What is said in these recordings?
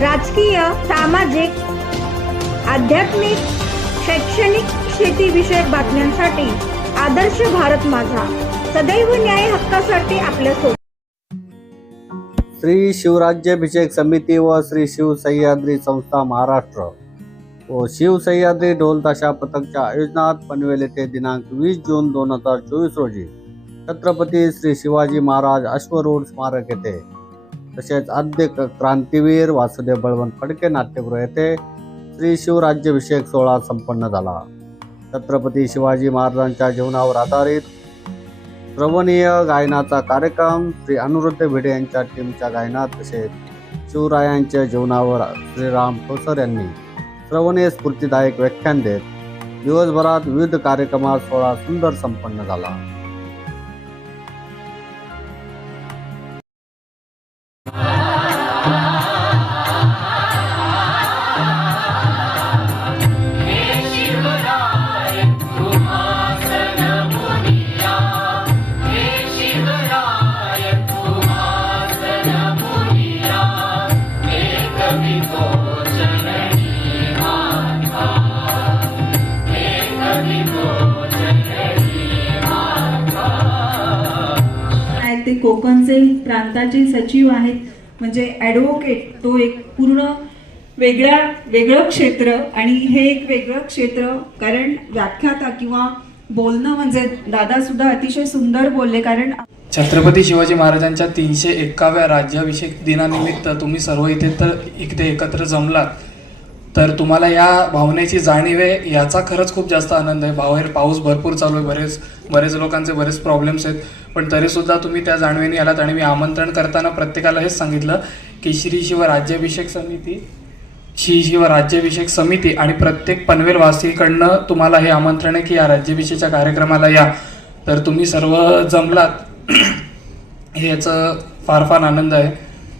राजकीय सामाजिक आध्यात्मिक शैक्षणिक शेतीविषयक बातम्यांसाठी आदर्श भारत माझा. सदैव न्याय हक्कासाठी आपल्यासोबत श्री शिवराज्याभिषेक समिती व श्री शिव सह्याद्री संस्था महाराष्ट्र. व शिव सह्याद्री ढोल ताशा पथकच्या आयोजनात पनवेल येथे दिनांक वीस जून दोन हजार चोवीस रोजी छत्रपती श्री शिवाजी महाराज अश्वरूढ स्मारक येथे तसेच आद्य क्रांतीवीर वासुदेव बळवंत फडके नाट्यगृह येथे श्री शिवराज्याभिषेक सोहळा संपन्न झाला. छत्रपती शिवाजी महाराजांच्या जीवनावर आधारित श्रवणीय गायनाचा कार्यक्रम श्री अनुरुद्ध भिडे यांच्या टीमच्या गायनात तसेच शिवरायांच्या जीवनावर श्रीराम ठोसर यांनी श्रवणीय स्फूर्तीदायक व्याख्यान देत दिवसभरात विविध कार्यक्रमात सोहळा सुंदर संपन्न झाला. ते प्रांताचे सचिव आहेत. म्हणजे ॲडव्होकेट तो एक पूर्ण वेगळ्या वेगळं क्षेत्र आणि हे एक वेगळं क्षेत्र. कारण व्याख्याता किंवा बोलणं म्हणजे दादा सुद्धा अतिशय सुंदर बोलले. कारण छत्रपती शिवाजी महाराजांच्या तीनशे एकाव्या राज्याभिषेक दिनानिमित्त तुम्ही सर्व इथे तर इथे एकत्र जमलात. तर तुम्हाला या भावनेची जाणीव आहे याचा खरंच खूप जास्त आनंद आहे. बाहेर पाऊस भरपूर चालू आहे. बरेच बरेच लोकांचे बरेच प्रॉब्लेम्स आहेत. पण तरीसुद्धा तुम्ही त्या जाणीवेने आलात आणि मी आमंत्रण करताना प्रत्येकाला हेच सांगितलं की श्री शिव राज्याभिषेक समिती श्री शिव राज्याभिषेक समिती आणि प्रत्येक पनवेल वासीकडनं तुम्हाला हे आमंत्रण आहे की या राज्याभिषेकच्या कार्यक्रमाला या. तर तुम्ही सर्व जमलात. हे याचं फार फार आनंद आहे.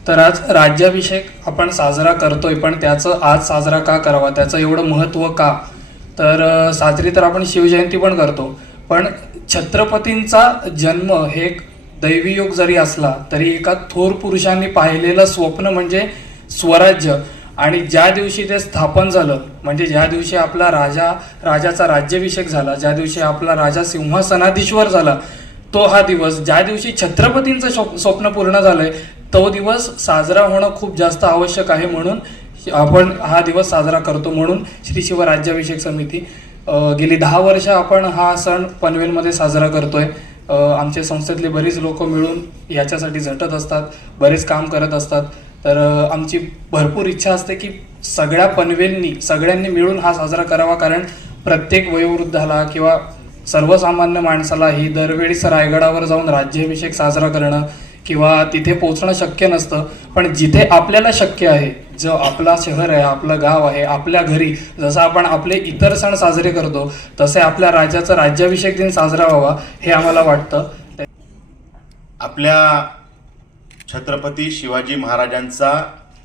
तर आज राज्याभिषेक आपण साजरा करतोय पण त्याचं आज साजरा का करावा? त्याचं एवढं महत्त्व का? तर साजरी तर आपण शिवजयंती पण करतो पण छत्रपतींचा जन्म हे एक दैवीयोग जरी असला तरी एका थोर पुरुषांनी पाहिलेलं स्वप्न म्हणजे स्वराज्य. आणि ज्या दिवशी ते स्थापन झालं म्हणजे ज्या दिवशी आपला राजा राजाचा राज्याभिषेक झाला ज्या दिवशी आपला राजा सिंहासनाधीश्वर झाला तो हा दिवस ज्या दिवशी छत्रपतींचं स्वप्न पूर्ण झालंय तो दिवस साजरा होणं खूप जास्त आवश्यक आहे म्हणून आपण हा दिवस साजरा करतो म्हणून श्री शिवराज्याभिषेक समिती गेली दहा वर्ष आपण हा सण पनवेलमध्ये साजरा करतोय. अं, आमच्या संस्थेतले बरीच लोक मिळून याच्यासाठी झटत असतात बरेच काम करत असतात. तर आमची भरपूर इच्छा असते की सगळ्या पनवेलनी सगळ्यांनी मिळून हा साजरा करावा कारण प्रत्येक वयोवृद्धाला किंवा सर्वसामान्य माणसाला ही दरवेळीच रायगडावर जाऊन राज्याभिषेक साजरा करणं किंवा तिथे पोहोचणं शक्य नसतं. पण जिथे आपल्याला शक्य आहे जो आपला शहर आहे आपलं गाव आहे आपल्या घरी जसं आपण आपले इतर सण साजरे करतो तसे आपल्या राज्याचा राज्याभिषेक दिन साजरा व्हावा हे आम्हाला वाटतं. आपल्या छत्रपती शिवाजी महाराजांचा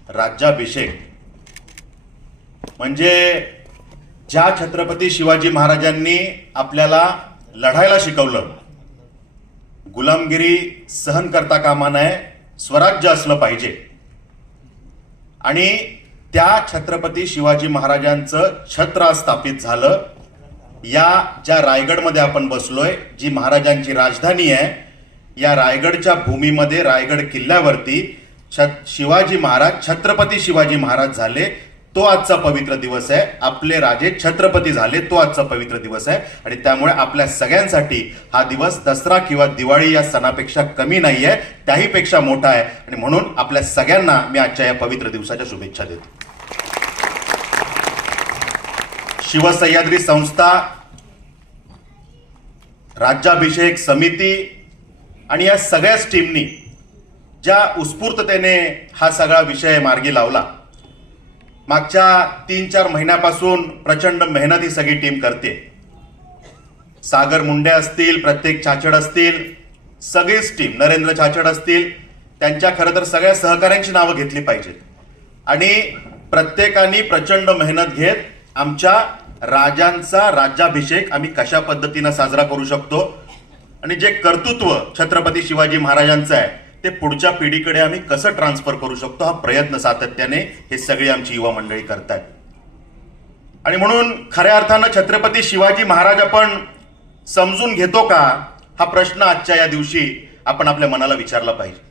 राज्याभिषेक म्हणजे ज्या छत्रपती शिवाजी महाराजांनी आपल्याला लढायला शिकवलं गुलामगिरी सहन करता कामा नये स्वराज्य असलं पाहिजे. आणि त्या छत्रपती शिवाजी महाराजांचं छत्र स्थापित झालं. या ज्या रायगडमध्ये आपण बसलोय जी महाराजांची राजधानी आहे या रायगडच्या भूमीमध्ये रायगड किल्ल्यावरती छ शिवाजी महाराज छत्रपती शिवाजी महाराज झाले. तो आजचा पवित्र दिवस आहे. आपले राजे छत्रपती झाले तो आजचा पवित्र दिवस आहे. आणि त्यामुळे आपल्या सगळ्यांसाठी हा दिवस दसरा किंवा दिवाळी या सणापेक्षा कमी नाही आहे त्याहीपेक्षा मोठा आहे. आणि म्हणून आपल्या सगळ्यांना मी आजच्या या पवित्र दिवसाच्या शुभेच्छा देतो. शिवसह्याद्री संस्था राज्याभिषेक समिती आणि या सगळ्याच टीमनी ज्या उत्स्फूर्ततेने हा सगळा विषय मार्गी लावला मागच्या तीन चार महिन्यापासून प्रचंड मेहनत ही सगळी टीम करते. सागर मुंडे असतील प्रत्येक चाचड असतील सगळीच टीम नरेंद्र चाचड असतील त्यांच्या खरं तर सगळ्या सहकाऱ्यांची नावं घेतली पाहिजेत. आणि प्रत्येकाने प्रचंड मेहनत घेत आमच्या राजांचा राज्याभिषेक आम्ही कशा पद्धतीनं साजरा करू शकतो? आणि जे कर्तृत्व छत्रपती शिवाजी महाराजांचं आहे ते पुढच्या पिढीकडे आम्ही कसं ट्रान्सफर करू शकतो? हा प्रयत्न सातत्याने हे सगळी आमची युवा मंडळी करतायत. आणि म्हणून खऱ्या अर्थानं छत्रपती शिवाजी महाराज आपण समजून घेतो का? हा प्रश्न आजच्या या दिवशी आपण आपल्या मनाला विचारला पाहिजे.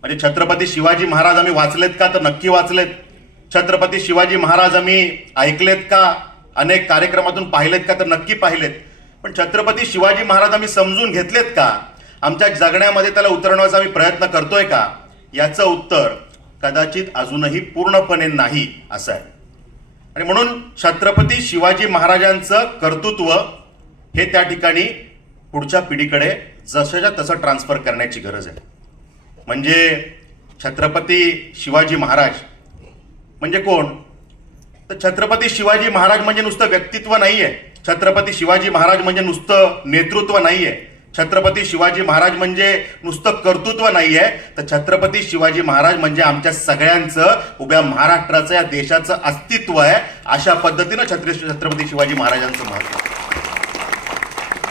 म्हणजे छत्रपती शिवाजी महाराज आम्ही वाचलेत का? तर नक्की वाचलेत. छत्रपती शिवाजी महाराज आम्ही ऐकलेत का? अनेक कार्यक्रमातून पाहिलेत का? तर नक्की पाहिलेत. पण छत्रपती शिवाजी महाराज आम्ही समजून घेतलेत का? आमच्या जगण्यामध्ये त्याला उतरवण्याचा आम्ही प्रयत्न करतोय का? याचं उत्तर कदाचित अजूनही पूर्णपणे नाही असं आहे. आणि म्हणून छत्रपती शिवाजी महाराजांचं कर्तृत्व हे त्या ठिकाणी पुढच्या पिढीकडे जसंच्या तसं ट्रान्सफर करण्याची गरज आहे. म्हणजे छत्रपती शिवाजी महाराज म्हणजे कोण? तर छत्रपती शिवाजी महाराज म्हणजे नुसतं व्यक्तित्व नाहीये. छत्रपती शिवाजी महाराज म्हणजे नुसतं नेतृत्व नाही आहे छत्रपती शिवाजी महाराज म्हणजे नुसतं कर्तृत्व नाहीये. तर छत्रपती शिवाजी महाराज म्हणजे आमच्या सगळ्यांचं उभ्या महाराष्ट्राचं या देशाचं अस्तित्व आहे. अशा पद्धतीनं छत्र छत्रपती शिवाजी महाराजांचं महत्त्व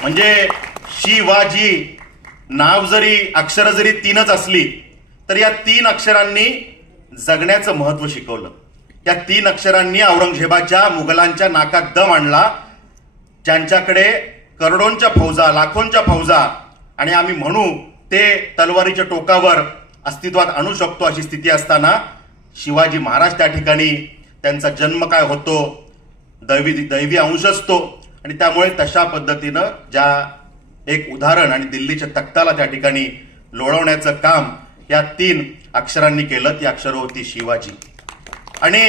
म्हणजे शिवाजी नाव जरी अक्षरं जरी तीनच असली तर या तीन अक्षरांनी जगण्याचं महत्त्व शिकवलं. या तीन अक्षरांनी औरंगजेबाच्या मुघलांच्या नाकात दम आणला. ज्यांच्याकडे करोडोंच्या फौजा लाखोंच्या फौजा आणि आम्ही म्हणू ते तलवारीच्या टोकावर अस्तित्वात आणू शकतो अशी स्थिती असताना शिवाजी महाराज त्या ठिकाणी त्यांचा जन्म काय होतो दैवी दैवी अंश असतो आणि त्यामुळे तशा पद्धतीनं ज्या एक उदाहरण आणि दिल्लीच्या तख्ताला त्या ठिकाणी लोळवण्याचं काम या तीन अक्षरांनी केलं ती अक्षरं होती शिवाजी. आणि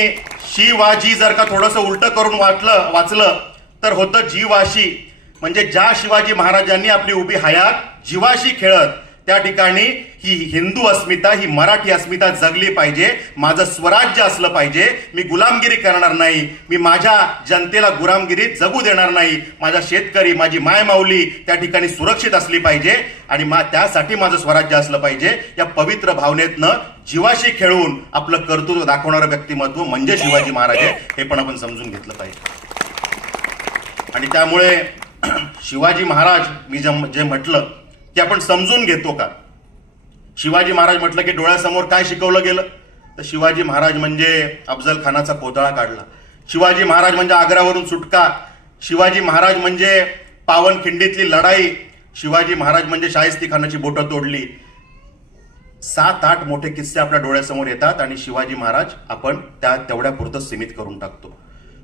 शिवाजी जर का थोडंसं उलट करून वाचलं वाचलं तर होतं जीवाशी. म्हणजे ज्या शिवाजी महाराजांनी आपली उभी हयात जीवाशी खेळत त्या ठिकाणी ही हिंदू अस्मिता ही मराठी अस्मिता जगली पाहिजे माझं स्वराज्य असलं पाहिजे मी गुलामगिरी करणार नाही मी माझ्या जनतेला गुलामगिरी जगू देणार नाही माझा शेतकरी माझी मायमाऊली त्या ठिकाणी सुरक्षित असली पाहिजे आणि मा त्यासाठी माझं स्वराज्य असलं पाहिजे या पवित्र भावनेतनं जीवाशी खेळून आपलं कर्तृत्व दाखवणारं व्यक्तिमत्व म्हणजे शिवाजी महाराज आहे हे पण आपण समजून घेतलं पाहिजे. आणि त्यामुळे शिवाजी महाराज मी जे जे म्हटलं ते आपण समजून घेतो का? शिवाजी महाराज म्हटलं की डोळ्यासमोर काय शिकवलं गेलं? तर शिवाजी महाराज म्हणजे अफजल खानाचा पोतळा काढला. शिवाजी महाराज म्हणजे आग्र्यावरून सुटका. शिवाजी महाराज म्हणजे पावनखिंडीतली लढाई. शिवाजी महाराज म्हणजे शाहिस्ती खानाची बोटं तोडली. सात आठ मोठे किस्से आपल्या डोळ्यासमोर येतात आणि शिवाजी महाराज आपण त्या तेवढ्यापुरतं सीमित करून टाकतो.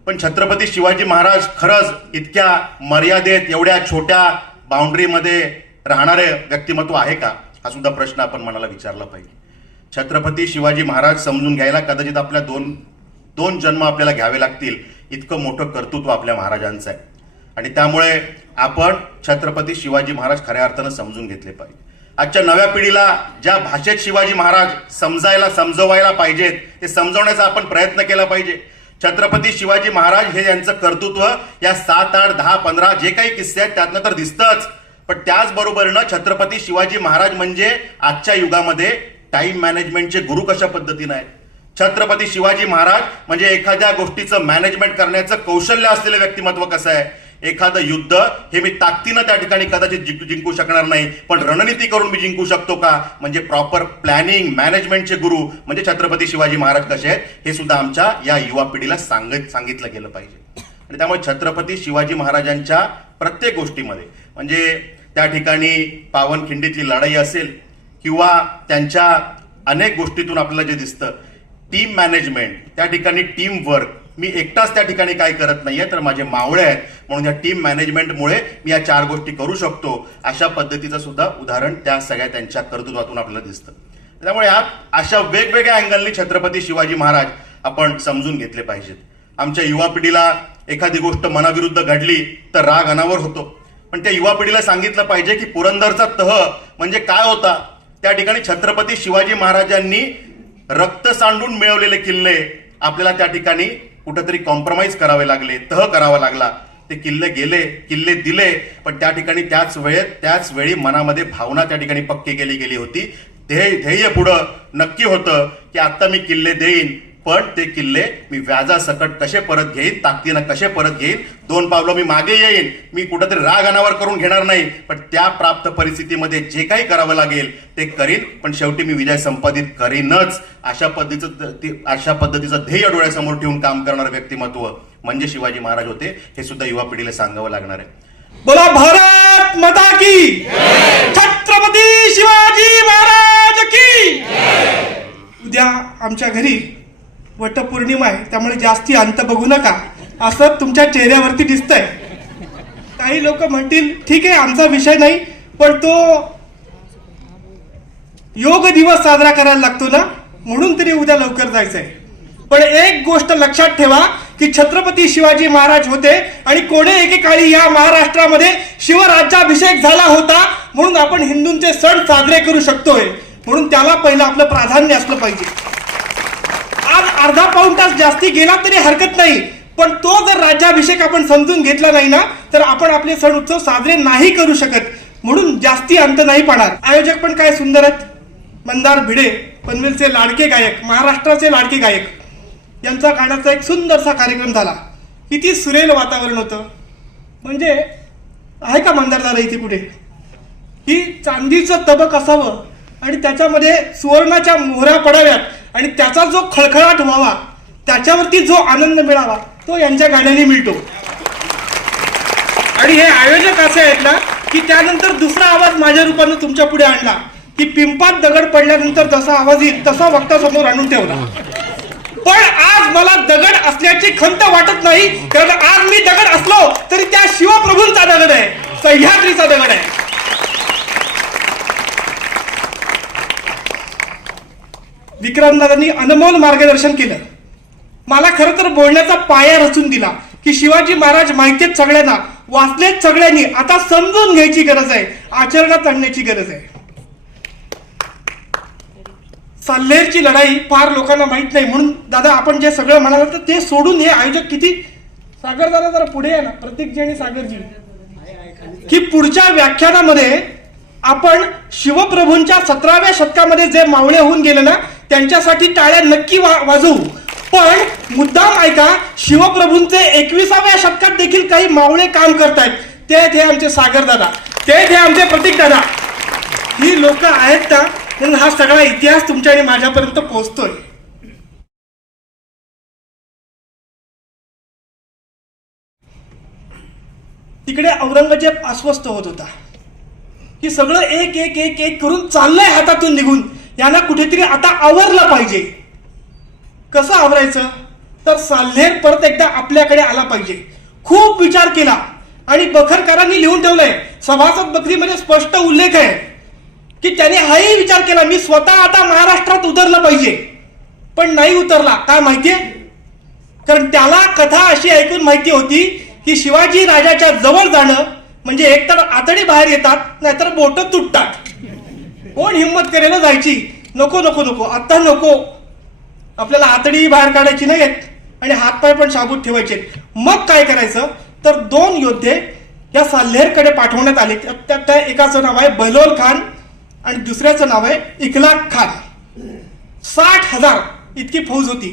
पण छत्रपती शिवाजी महाराज खरंच इतक्या मर्यादेत एवढ्या छोट्या बाउंड्रीमध्ये राहणारे व्यक्तिमत्व आहे का? हा सुद्धा प्रश्न आपण मनाला विचारला पाहिजे. छत्रपती शिवाजी महाराज समजून घ्यायला कदाचित आपल्या दोन दोन जन्म आपल्याला घ्यावे लागतील. इतकं मोठं कर्तृत्व आपल्या महाराजांचं आहे. आणि त्यामुळे आपण छत्रपती शिवाजी महाराज खऱ्या अर्थानं समजून घेतले पाहिजे. आजच्या नव्या पिढीला ज्या भाषेत शिवाजी महाराज समजायला समजवायला पाहिजेत ते समजवण्याचा आपण प्रयत्न केला पाहिजे. छत्रपती शिवाजी महाराज हे यांचं कर्तृत्व या सात आठ दहा पंधरा जे काही किस्से आहेत त्यातनं तर दिसतंच. पण त्याचबरोबरनं छत्रपती शिवाजी महाराज म्हणजे आजच्या युगामध्ये टाइम मॅनेजमेंटचे गुरु कशा पद्धतीनं आहेत? छत्रपती शिवाजी महाराज म्हणजे एखाद्या गोष्टीचं मॅनेजमेंट करण्याचं कौशल्य असलेलं व्यक्तिमत्व कसं आहे? एखादं युद्ध हे मी ताकदीनं त्या ठिकाणी कदाचित जिंक- जिंकू शकणार नाही. पण रणनीती करून मी जिंकू शकतो का? म्हणजे प्रॉपर प्लॅनिंग मॅनेजमेंटचे गुरु म्हणजे छत्रपती शिवाजी महाराज कसे आहेत हे सुद्धा आमच्या या युवा पिढीला सांगत सांगितलं गेलं पाहिजे. आणि त्यामुळे छत्रपती शिवाजी महाराजांच्या प्रत्येक गोष्टीमध्ये म्हणजे त्या ठिकाणी पावनखिंडीतली लढाई असेल किंवा त्यांच्या अनेक गोष्टीतून आपल्याला जे दिसतं टीम मॅनेजमेंट त्या ठिकाणी टीम वर्क मी एकटाच त्या ठिकाणी काय करत नाहीये तर माझे मावळे आहेत. म्हणून या टीम मॅनेजमेंटमुळे मी या चार गोष्टी करू शकतो. अशा पद्धतीचं सुद्धा उदाहरण त्या सगळ्या त्यांच्या कर्तृत्वातून आपल्याला दिसतं. त्यामुळे या अशा वेगवेगळ्या अँगलनी छत्रपती शिवाजी महाराज आपण समजून घेतले पाहिजेत. आमच्या युवा पिढीला एखादी गोष्ट मनाविरुद्ध घडली तर राग अनावर होतो. पण त्या युवा पिढीला सांगितलं पाहिजे की पुरंदरचा तह म्हणजे काय होता? त्या ठिकाणी छत्रपती शिवाजी महाराजांनी रक्त सांडून मिळवलेले किल्ले आपल्याला त्या ठिकाणी कुठंतरी कॉम्प्रोमाइज करावे लागले तह करावा लागला. ते किल्ले गेले किल्ले दिले पण त्या ठिकाणी त्याच वेळेत त्याच वेळी मनामध्ये भावना त्या ठिकाणी पक्की केली गेली होती. ध्येय ध्येय पुढं नक्की होतं की आत्ता मी किल्ले देईन. पण ते किल्ले मी व्याजासकट कसे परत घेईन ताकदीनं कसे परत घेईन दोन पावलं मी मागे येईन मी कुठंतरी राग अनावर करून घेणार नाही. पण त्या प्राप्त परिस्थितीमध्ये जे काही करावं लागेल ते करीन पण शेवटी मी विजय संपादित करीनच. अशा पद्धतीचं अशा पद्धतीचं ध्येय डोळ्यासमोर ठेवून काम करणारं व्यक्तिमत्व म्हणजे शिवाजी महाराज होते हे सुद्धा युवा पिढीला सांगावं लागणार आहे. बोला भारत माता की छत्रपती शिवाजी महाराज की उद्या आमच्या घरी वटपौर्णिमा आहे त्यामुळे जास्ती अंत बघू नका. असं तुमच्या चेहऱ्यावरती दिसतंय. काही लोक म्हणतील ठीक आहे आमचा विषय नाही पण तो योग दिवस साजरा करायला लागतो ना म्हणून तरी उद्या लवकर जायचंय. पण एक गोष्ट लक्षात ठेवा की छत्रपती शिवाजी महाराज होते आणि कोणे एकेकाळी या महाराष्ट्रामध्ये शिवराज्याभिषेक झाला होता म्हणून आपण हिंदूंचे सण साजरे करू शकतोय. म्हणून त्याला पहिलं आपलं प्राधान्य असलं पाहिजे. अर्धा पाऊण तास जास्ती गेला तरी हरकत नाही. पण तो जर राज्याभिषेक आपण समजून घेतला नाही ना तर आपण आपले सण उत्सव साजरे नाही करू शकत. म्हणून जास्ती अंत नाही पाहणार. आयोजक पण काय सुंदर आहेत. मंदार भिडे पनवेलचे लाडके गायक महाराष्ट्राचे लाडके गायक. यांचा गाण्याचा एक सुंदरसा कार्यक्रम झाला. किती सुरेल वातावरण होतं. म्हणजे आहे का मंदारदारा इथे कुठे ही चांदीचं तबक असावं आणि त्याच्यामध्ये सुवर्णाच्या मोहऱ्या पडाव्यात. आणि त्याचा जो खळखळाट व्हावा त्याच्यावरती जो आनंद मिळावा तो यांच्या गाण्याने मिळतो. आणि हे आयोजक असे आहेत ना की त्यानंतर दुसरा आवाज माझ्या रूपानं तुमच्यापुढे आणला. की पिंपात दगड पडल्यानंतर जसा आवाज येईल तसा वक्ता समोर आणून ठेवला. पण आज मला दगड असल्याची खंत वाटत नाही कारण आज मी दगड असलो तरी त्या शिवप्रभूंचा दगड आहे सह्याद्रीचा दगड आहे. विक्रमदादांनी अनमोल मार्गदर्शन केलं. मला खरं तर बोलण्याचा पाया रचून दिला की शिवाजी महाराज माहितीत सगळ्यांना वाचलेत सगळ्यांनी आता समजून घ्यायची गरज आहे आचरणात आणण्याची गरज आहे. साल्हेरची लढाई फार लोकांना माहीत नाही म्हणून दादा आपण जे सगळं म्हणाल तर ते सोडून हे आयोजक किती? सागर दादा जरा पुढे या ना प्रतीकजी आणि सागरजी. की पुढच्या व्याख्यानामध्ये आपण शिवप्रभूंच्या सतराव्या शतकामध्ये जे मावळे होऊन गेले ना त्यांच्यासाठी टाळ्या नक्की वा वाजवू. पण मुद्दाम ऐका शिवप्रभूंचे एकविसाव्या शतकात देखील काही मावळे काम करतायत. ते थे आमचे सागर दादा. ते थे आमचे प्रतीक दादा. ही लोक आहेत ना म्हणून हा सगळा इतिहास तुमच्या आणि माझ्यापर्यंत पोहोचतोय. तिकडे औरंगजेब अस्वस्थ होत होता. की सगळं एक एक एक एक करून चाललंय हातातून निघून. यांना कुठेतरी आता आवरलं पाहिजे. कसं आवरायचं? तर साल्हेर परत एकदा आपल्याकडे आला पाहिजे. खूप विचार केला. आणि बखरकरांनी लिहून ठेवलंय. सभासद बकरीमध्ये स्पष्ट उल्लेख आहे. की त्याने हाही विचार केला मी स्वतः आता महाराष्ट्रात उतरलं पाहिजे. पण नाही उतरला. काय माहितीये कारण त्याला कथा अशी ऐकून माहिती होती की शिवाजी राजाच्या जवळ जाणं म्हणजे एकतर आतडी बाहेर येतात नाहीतर बोट तुटतात. कोण हिंमत करेल जायची? नको नको नको. आत्ता नको. आपल्याला आतडी बाहेर काढायची नाही आणि हातपाय पण शाबूत ठेवायचे मग काय करायचं? तर दोन योद्धे या साल्हेरकडे पाठवण्यात आले त्या- त्या त्या एकाचं नाव आहे बलोल खान आणि दुसऱ्याचं नाव आहे इखलाक खान. साठ हजार इतकी फौज होती.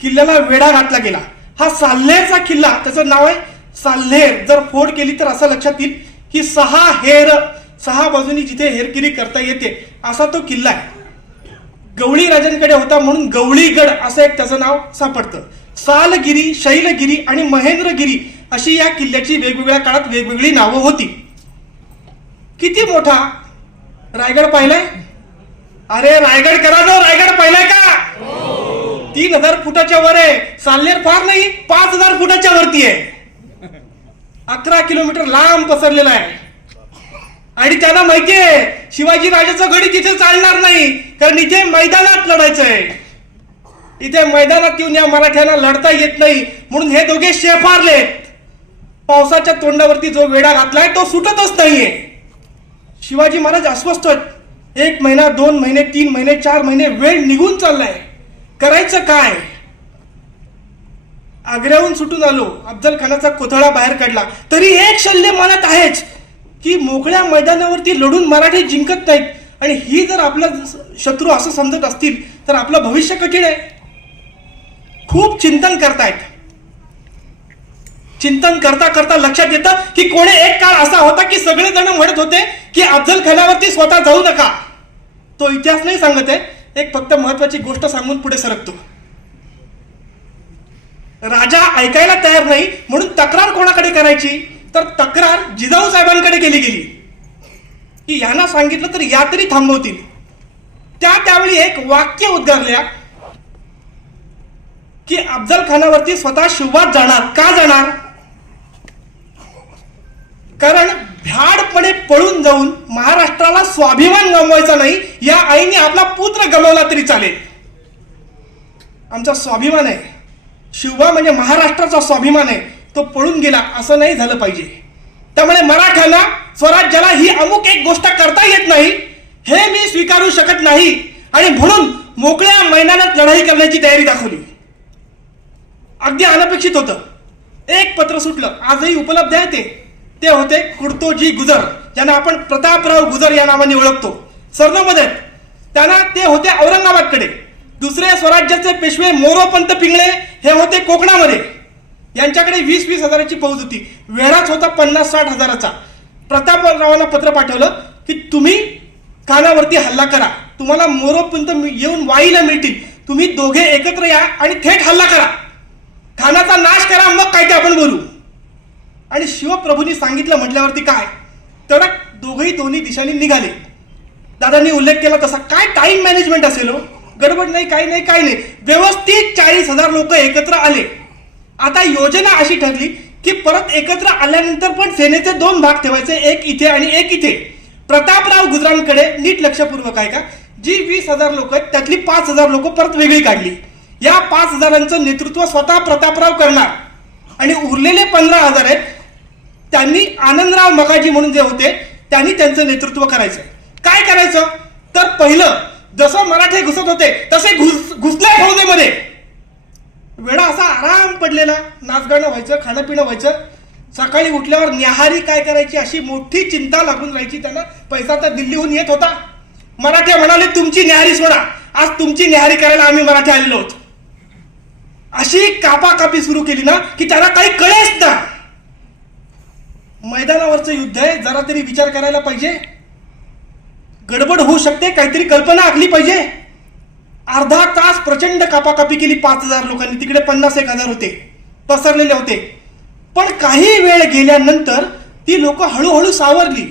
किल्ल्याला वेढा घातला गेला. हा साल्हेरचा किल्ला त्याचं नाव आहे साल्हेर जर फोड केली तर असं लक्षात येईल की सहा हेर सहा बाजूनी जिथे हेरगिरी करता येते असा तो किल्ला आहे. गवळी राजांकडे होता म्हणून गवळीगड असं एक त्याचं नाव सापडतं. सालगिरी शैलगिरी आणि महेंद्रगिरी अशी या किल्ल्याची वेगवेगळ्या काळात वेगवेगळी नावं होती. किती मोठा? रायगड पाहिलाय? अरे रायगड करा ना रायगड पाहिलाय का? तीन हजार फुटाच्या वर आहे. साल्हेर फार नाही पाच हजार फुटाच्या वरती आहे. अकरा किलोमीटर लांब पसरलेला आहे. आणि त्यांना माहितीये शिवाजी राजाचं गडी तिथे चालणार नाही कारण इथे मैदानात लढायचं आहे. इथे मैदानात येऊन या मराठ्यांना लढता येत नाही. म्हणून हे दोघे शेफारलेत पावसाच्या तोंडावरती जो वेढा घातलाय तो सुटतच नाहीये. शिवाजी महाराज अस्वस्थ आहेत. एक महिना दोन महिने तीन महिने चार महिने वेळ निघून चाललाय. करायचं काय? आग्र्याहून सुटून आलो. अफजल खानाचा कोथळा बाहेर काढला. तरी एक शल्य मनात आहेच की मोकळ्या मैदानावरती लढून मराठी जिंकत नाहीत. आणि ही जर आपला शत्रू असं समजत असतील तर आपलं भविष्य कठीण आहे. खूप चिंतन करतायत. चिंतन करता करता लक्षात येतं की कोणी एक काळ असा होता की सगळेजण म्हणत होते की अफजल खानावरती स्वतः जाऊ नका. तो इतिहास नाही सांगत आहे. एक फक्त महत्वाची गोष्ट सांगून पुढे सरकतो. राजा ऐकायला तयार नाही म्हणून तक्रार कोणाकडे करायची? तर तक्रार जिजाऊ साहेबांकडे केली गेली. की यांना सांगितलं तर या तरी थांबवतील. त्या त्यावेळी एक वाक्य उद्गारल्या की अफजल खानावरती स्वतः शिवबाज जाणार. का जाणार? कारण भ्याडपणे पळून जाऊन महाराष्ट्राला स्वाभिमान गमवायचा नाही या आईने आपला पुत्र गमावला तरी चालेल. आमचा स्वाभिमान आहे. शिवबा म्हणजे महाराष्ट्राचा स्वाभिमान आहे. तो पळून गेला असं नाही झालं पाहिजे. त्यामुळे मराठ्यांना स्वराज्याला ही अमुक एक गोष्ट करता येत नाही हे मी स्वीकारू शकत नाही. आणि म्हणून मोकळ्या मैदानात लढाई करण्याची तयारी दाखवली. अगदी अनपेक्षित होतं. एक पत्र सुटलं आजही उपलब्ध आहे ते. ते होते कुर्तोजी गुजर ज्यांना आपण प्रतापराव गुजर या नावाने ओळखतो. सरनोबत आहेत. त्यांना ते होते औरंगाबादकडे. दुसरे स्वराज्याचे पेशवे मोरोपंत पिंगळे हे होते कोकणामध्ये. यांच्याकडे वीस वीस हजाराची फौज होती. वेळाच होता पन्नास साठ हजाराचा. प्रतापरावांना पत्र पाठवलं की तुम्ही कानावरती हल्ला करा. तुम्हाला मोरोपंत येऊन वाईला मिळतील. तुम्ही दोघे एकत्र या आणि थेट हल्ला करा. खानाचा नाश करा मग काय ते आपण बोलू? आणि शिवप्रभूंनी सांगितलं म्हटल्यावरती काय? तर दोघेही दोन्ही दिशांनी निघाले. दादांनी उल्लेख केला तसा. काय टाइम मॅनेजमेंट असेल हो? गडबड नाही काही नाही काही नाही. व्यवस्थित चाळीस हजार लोक एकत्र आले. आता योजना अशी ठरली की परत एकत्र आल्यानंतर पण सेनेचे दोन भाग ठेवायचे एक इथे आणि एक इथे. प्रतापराव गुजरांकडे नीट लक्षपूर्वक आहे का जी वीस हजार लोक आहेत त्यातली पाच हजार लोक परत वेगळी काढली. या पाच हजारांचं नेतृत्व स्वतः प्रतापराव करणार. आणि उरलेले पंधरा हजार आहेत त्यांनी आनंदराव मगाजी म्हणून जे होते त्यांनी त्यांचं नेतृत्व करायचं. काय करायचं? तर पहिलं जसं मराठे घुसत होते तसे घुस घुसले फौजेमध्ये वेळा असा आराम पडलेला. नाचगाणं व्हायचं खाणं पिणं व्हायचं. सकाळी उठल्यावर न्याहारी काय करायची अशी मोठी चिंता लागून राहायची त्यांना. पैसा तर दिल्लीहून येत होता. मराठे म्हणाले तुमची न्याहारी सोडा. आज तुमची न्याहारी करायला आम्ही मराठे आलेलो आहोत. अशी कापाकापी सुरू केली ना की त्याला काही कळेच ना. मैदानावरचं युद्ध आहे जरा तरी विचार करायला पाहिजे. गडबड होऊ शकते काहीतरी कल्पना आखली पाहिजे. अर्धा तास प्रचंड कापाकापी केली पाच हजार लोकांनी. तिकडे पन्नास एक हजार होते पसरलेले होते. पण काही वेळ गेल्यानंतर ती लोक हळूहळू सावरली.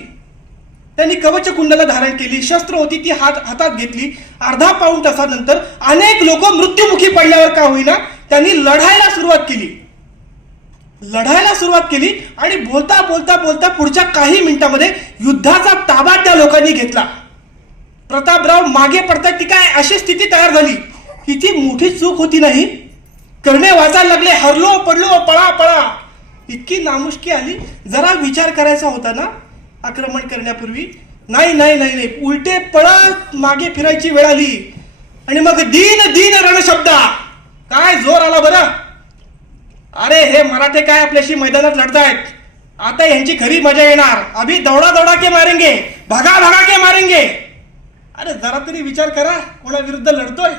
त्यांनी कवच कुंडला धारण केली शस्त्र होती ती हात हातात घेतली. अर्धा पाऊण तासानंतर अनेक लोक मृत्युमुखी पडल्यावर का होईना त्यांनी लढायला सुरुवात केली. लढायला सुरुवात केली आणि बोलता बोलता बोलता पुढच्या काही मिनिटांमध्ये युद्धाचा ताबा त्या लोकांनी घेतला. प्रतापराव मागे पडतात ती काय अशी स्थिती तयार झाली. किती मोठी चूक होती नाही. करणे वाचायला लागले हरलो पडलो पळा पळा. इतकी नामुष्की आली. जरा विचार करायचा होता ना आक्रमण करण्यापूर्वी? नाही नाही नाही नाही. उलटे पळत मागे फिरायची वेळ आली. आणि मग दीन दीन रणशब्दा. काय जोर आला बरं? अरे हे मराठे काय आपल्याशी मैदानात लढतायत? आता यांची खरी मजा येणार. अभि दौडा दौडा के मारेंगे. भगा भागा के मारेंगे. अरे जरा तरी विचार करा कोणाविरुद्ध लढतोय.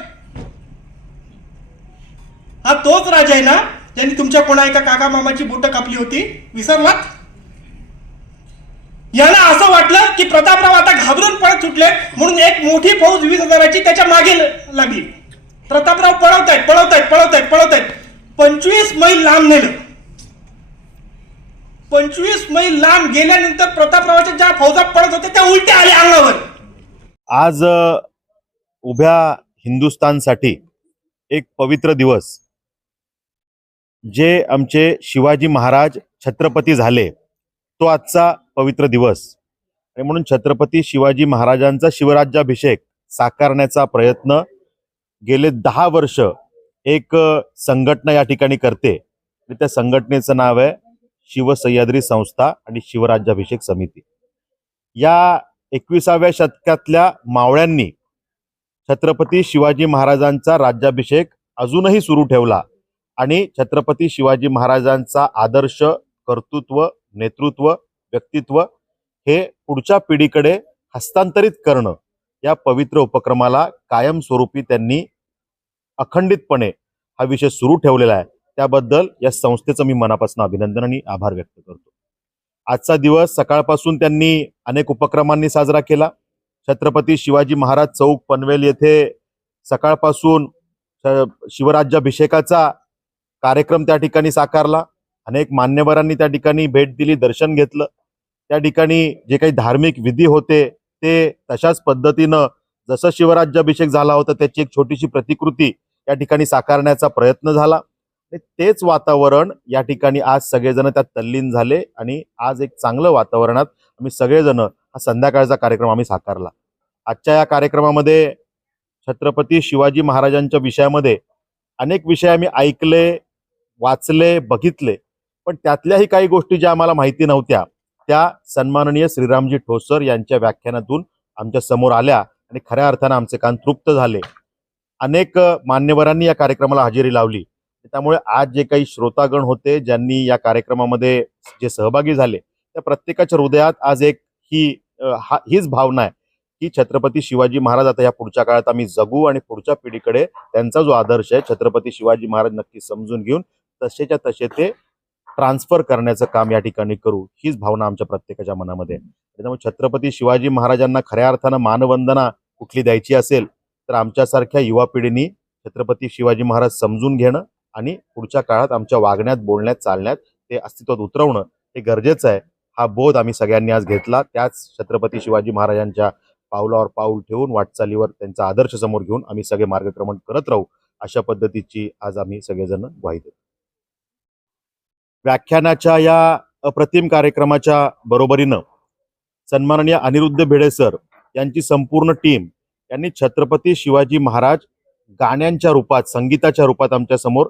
हा तोच राजा आहे ना ज्यांनी तुमच्या कोणा एका काका मामाची बोट कापली होती? विसरलात? याला असं वाटलं की प्रतापराव आता घाबरून पळत सुटले म्हणून एक मोठी फौज वीस हजाराची त्याच्यामागे लागली. प्रतापराव पळवतायत पळवतायत पळवतायत पळवतायत. पंचवीस मैल लांब नेलं. पंचवीस मैल लांब गेल्यानंतर प्रतापरावाच्या ज्या फौजा पळत होत्या त्या उलट्या आल्या अंगावर. आज उभ्या हिंदुस्थानसाठी एक पवित्र दिवस जे आमचे शिवाजी महाराज छत्रपती झाले तो आजचा पवित्र दिवस. आणि म्हणून छत्रपती शिवाजी महाराजांचा शिवराज्याभिषेक साकारण्याचा प्रयत्न गेले दहा वर्ष एक संघटना या ठिकाणी करते. आणि त्या संघटनेचं नाव आहे शिवसह्याद्री संस्था आणि शिवराज्याभिषेक समिती. या एकविसाव्या शतकातल्या मावळ्यांनी छत्रपती शिवाजी महाराजांचा राज्याभिषेक अजूनही सुरू ठेवला आणि छत्रपती शिवाजी महाराजांचा आदर्श कर्तृत्व नेतृत्व व्यक्तित्व हे पुढच्या पिढीकडे हस्तांतरित करणं या पवित्र उपक्रमाला कायमस्वरूपी त्यांनी अखंडितपणे हा विषय सुरू ठेवलेला आहे. त्याबद्दल या संस्थेचं मी मनापासून अभिनंदन आणि आभार व्यक्त करतो. आजचा दिवस सकाळपासून त्यांनी अनेक उपक्रमांनी साजरा केला. छत्रपती शिवाजी महाराज चौक पनवेल येथे सकाळपासून शिवराज्याभिषेकाचा कार्यक्रम त्या ठिकाणी साकारला. अनेक मान्यवरांनी त्या ठिकाणी भेट दिली दर्शन घेतलं. त्या ठिकाणी जे काही धार्मिक विधी होते ते तशाच पद्धतीनं जसं शिवराज्याभिषेक झाला होता त्याची एक छोटीशी प्रतिकृती या ठिकाणी साकारण्याचा प्रयत्न झाला. तेच वातावरण या ठिकाणी आज सगळेजण त्यात तल्लीन झाले आणि आज एक चांगलं वातावरणात आम्ही सगळेजण हा संध्याकाळचा कार्यक्रम आम्ही साकारला. आजच्या या कार्यक्रमामध्ये छत्रपती शिवाजी महाराजांच्या विषयामध्ये अनेक विषय आम्ही ऐकले वाचले बघितले. पण त्यातल्याही काही गोष्टी ज्या आम्हाला माहिती नव्हत्या त्या सन्माननीय श्रीरामजी ठोसर यांच्या व्याख्यानातून आमच्यासमोर आल्या आणि खऱ्या अर्थानं आमचे कान तृप्त झाले. अनेक मान्यवरांनी या कार्यक्रमाला हजेरी लावली. त्यामुळे आज जे काही श्रोतागण होते ज्यांनी या कार्यक्रमामध्ये जे सहभागी झाले त्या प्रत्येकाच्या हृदयात आज एक ही हा- हीच भावना आहे की छत्रपती शिवाजी महाराज आता या पुढच्या काळात आम्ही जगू आणि पुढच्या पिढीकडे त्यांचा जो आदर्श आहे छत्रपती शिवाजी महाराज नक्की समजून घेऊन तसेच्या तसे ते ट्रान्सफर करण्याचं काम या ठिकाणी करू हीच भावना आमच्या प्रत्येकाच्या मनामध्ये आहे. त्याच्यामुळे छत्रपती शिवाजी महाराजांना खऱ्या अर्थानं मानवंदना कुठली द्यायची असेल तर आमच्यासारख्या युवा पिढीनी छत्रपती शिवाजी महाराज समजून घेणं आणि पुढच्या काळात आमच्या वागण्यात बोलण्यात चालण्यात ते अस्तित्वात उतरवणं हे गरजेचं आहे. हा बोध आम्ही सगळ्यांनी आज घेतला. त्याच छत्रपती शिवाजी महाराजांच्या पावलावर पाऊल ठेवून वाटचालीवर त्यांचा आदर्श समोर घेऊन आम्ही सगळे मार्गक्रमण करत राहू अशा पद्धतीची आज आम्ही सगळेजण ग्वाही देतो. व्याख्यानाच्या या अप्रतिम कार्यक्रमाच्या बरोबरीनं सन्माननीय अनिरुद्ध भिडे सर यांची संपूर्ण टीम यांनी छत्रपती शिवाजी महाराज गाण्यांच्या रूपात संगीताच्या रूपात आमच्यासमोर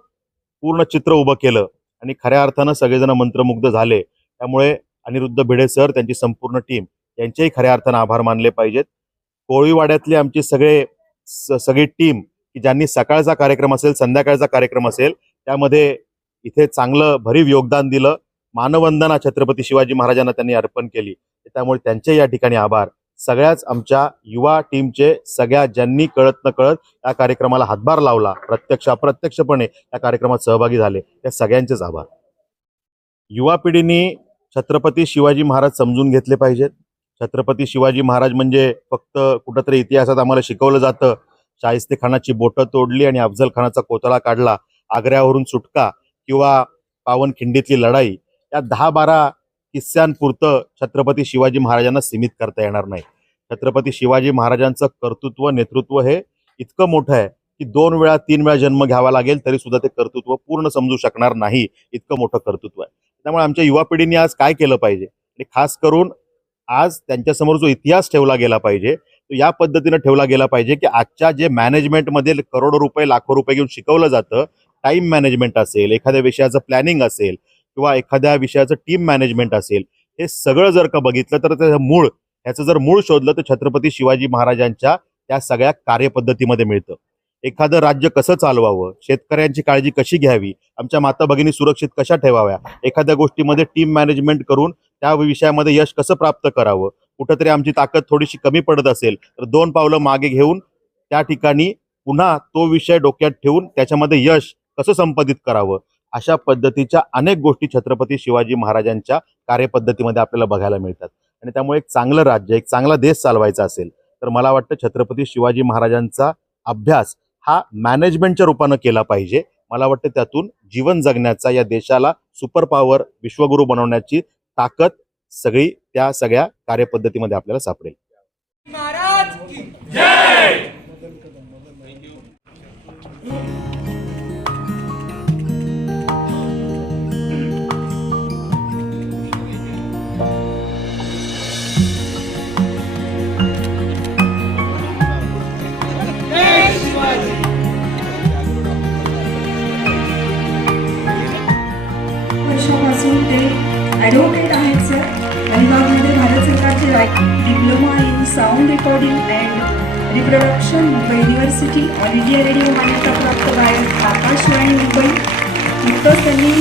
पूर्ण चित्र उभं केलं. आणि खऱ्या अर्थानं सगळेजण मंत्रमुग्ध झाले. त्यामुळे अनिरुद्ध भिडे सर त्यांची संपूर्ण टीम यांचेही खऱ्या अर्थानं आभार मानले पाहिजेत. कोळीवाड्यातले आमचे सगळे स- सगळी टीम की ज्यांनी सकाळचा कार्यक्रम असेल संध्याकाळचा कार्यक्रम असेल त्यामध्ये इथे चांगलं भरीव योगदान दिलं. मानवंदना छत्रपती शिवाजी महाराजांना त्यांनी अर्पण केली. त्यामुळे त्यांचे या ठिकाणी आभार. सगळ्याच आमच्या युवा टीमचे सगळ्या ज्यांनी कळत न कळत या कार्यक्रमाला हातभार लावला प्रत्यक्ष अप्रत्यक्षपणे या कार्यक्रमात सहभागी झाले. त्या सगळ्यांचेच आभार. युवा पिढीने छत्रपती शिवाजी महाराज समजून घेतले पाहिजेत. छत्रपती शिवाजी महाराज म्हणजे फक्त कुठंतरी इतिहासात आम्हाला शिकवलं जातं. शाहिस्ते खानाची बोटं तोडली आणि अफजल खानाचा कोतळा काढला. आग्र्यावरून सुटका किंवा पावनखिंडीतली लढाई. या दहा बारा किस्स्यांपुरतं छत्रपती शिवाजी महाराजांना सीमित करता येणार नाही. छत्रपती शिवाजी महाराजांचं कर्तृत्व नेतृत्व हे इतकं मोठं आहे की दोन वेळा तीन वेळा जन्म घ्यावा लागेल तरी सुद्धा ते कर्तृत्व पूर्ण समजू शकणार नाही. इतकं मोठं कर्तृत्व आहे. त्यामुळे आमच्या युवा पिढीने आज काय केलं पाहिजे? आणि खास करून आज त्यांच्यासमोर जो इतिहास ठेवला गेला पाहिजे तो या पद्धतीनं ठेवला गेला पाहिजे की आजच्या जे मॅनेजमेंटमध्ये करोडो रुपये लाखो रुपये घेऊन शिकवलं जातं टाइम मॅनेजमेंट असेल एखाद्या विषयाचं प्लॅनिंग असेल किंवा एखाद्या विषयाचं टीम मॅनेजमेंट असेल हे सगळं जर का बघितलं तर त्याचं मूळ ह्याचं जर मूळ शोधलं तर छत्रपती शिवाजी महाराजांच्या त्या सगळ्या कार्यपद्धतीमध्ये मिळतं. एखादं राज्य कसं चालवावं शेतकऱ्यांची काळजी कशी घ्यावी आमच्या माता भगिनी सुरक्षित कशा ठेवाव्या एखाद्या गोष्टीमध्ये टीम मॅनेजमेंट करून त्या विषयामध्ये यश कसं प्राप्त करावं कुठंतरी आमची ताकद थोडीशी कमी पडत असेल तर दोन पावलं मागे घेऊन त्या ठिकाणी पुन्हा तो विषय डोक्यात ठेवून त्याच्यामध्ये यश कसं संपादित करावं अशा पद्धतीच्या अनेक गोष्टी छत्रपती शिवाजी महाराजांच्या कार्यपद्धतीमध्ये आपल्याला बघायला मिळतात. आणि त्यामुळे एक चांगलं राज्य एक चांगला देश चालवायचा असेल तर मला वाटतं छत्रपती शिवाजी महाराजांचा अभ्यास हा मॅनेजमेंटच्या रूपानं केला पाहिजे. मला वाटतं त्यातून जीवन जगण्याचा या देशाला सुपर पॉवर विश्वगुरू बनवण्याची ताकद सगळी त्या सगळ्या कार्यपद्धतीमध्ये आपल्याला सापडेल. वर्षापासून sound recording and reproduction Mumbai university all India radio मान्यताप्राप्त गायक आकाशवाणी मुंबई नुकतंच त्यांनी